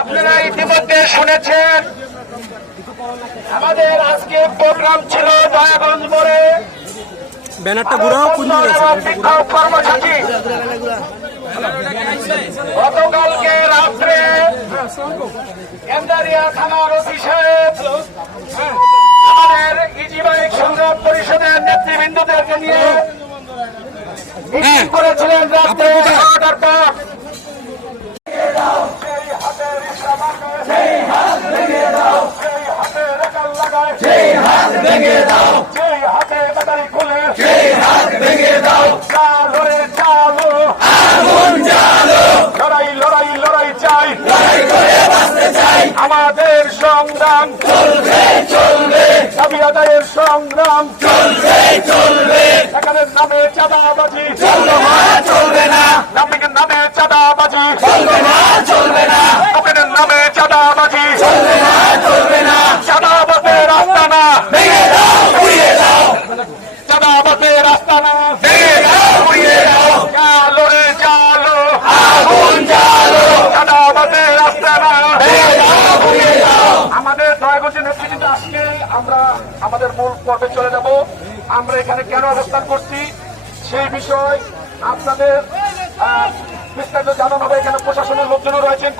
আপনারা ইতিমধ্যে শুনেছেন আমাদের আজকে প্রোগ্রাম ছিল দয়াগঞ্জ মোড়ে ব্যানারটা ঘুরাও কর্মসূচি। গতকালকে রাত্রে কেন্দারিয়া থানার ওসি সাহেব আমাদের ইজি বাইক সংগ্রাম পরিষদের নেতৃবৃন্দদেরকে নিয়ে মিছিল করেছিলেন রাত্রে 11টার পর। আমাদের সংগ্রাম চলবে চলবে, দাবি আদায়ের সংগ্রাম চলবে চলবে। এখানে নামে চাঁদাবাজি চলবে না চলবে না, নামে চাঁদাবাজি চলবে না চলবে না, আপনাদের নামে চাঁদাবাজি চলবে না চলবে না। চাঁদাবাজের রাস্তা না ভেঙে দাও উড়িয়ে দাও, চাঁদাবাজের রাস্তা না ভেঙে দাও উড়িয়ে দাও। চালো রে চালো আগুন জ্বালো, চাঁদাবাজের রাস্তা না ভেঙে দাও উড়িয়ে দাও। আমাদের দয়াগঞ্জের নেতৃত্বে আজকে আমরা আমাদের মূল পর্বে চলে যাব। আমরা এখানে কেন অবস্থান করছি সেই বিষয় আপনাদের বিস্তারিত জানানো হবে। এখানে প্রশাসনের লোকজনও রয়েছেন।